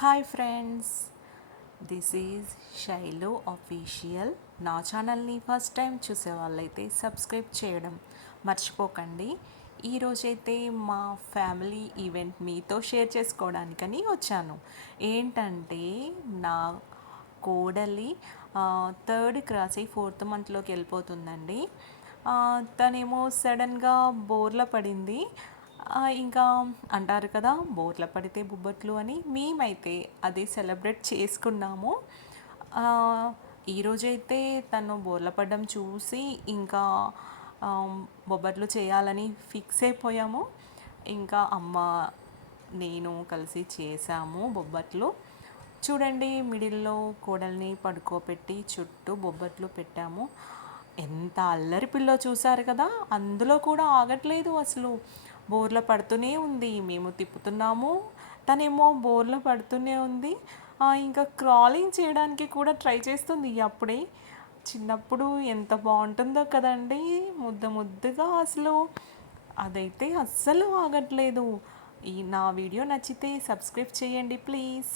Hi friends, this is Shailu official. నా ఛానల్ని first time చూసే వాళ్ళైతే సబ్స్క్రైబ్ చేయడం మర్చిపోకండి. ఈరోజైతే మా ఫ్యామిలీ ఈవెంట్ మీతో షేర్ చేసుకోవడానికని వచ్చాను. ఏంటంటే నా కోడలి థర్డ్ క్రాస్ అయ్యి ఫోర్త్ మంత్లోకి వెళ్ళిపోతుందండి. తనేమో సడన్గా బోర్ల పడింది. ఇంకా అంటారు కదా, బోర్ల పడితే బొబ్బట్లు అని. మేమైతే అది సెలబ్రేట్ చేసుకున్నాము. ఈరోజైతే తను బోర్ల పడడం చూసి ఇంకా బొబ్బట్లు చేయాలని ఫిక్స్ అయిపోయాము. ఇంకా అమ్మ నేను కలిసి చేసాము బొబ్బట్లు. చూడండి, మిడిల్లో కోడల్ని పడుకోబెట్టి చుట్టూ బొబ్బట్లు పెట్టాము. ఎంత అల్లరి పిల్లో చూశారు కదా, అందులో కూడా ఆగట్లేదు అసలు. బోర్ల పడుతూనే ఉంది, మేము తిప్పుతున్నాము, తనేమో బోర్ల పడుతూనే ఉంది. ఇంకా క్రాలింగ్ చేయడానికి కూడా ట్రై చేస్తుంది. అప్పుడే చిన్నప్పుడు ఎంత బాగుంటుందో కదండి, ముద్ద ముద్దుగా అసలు. అదైతే అస్సలు ఆగట్లేదు. ఈ నా వీడియో నచ్చితే సబ్స్క్రైబ్ చేయండి ప్లీజ్.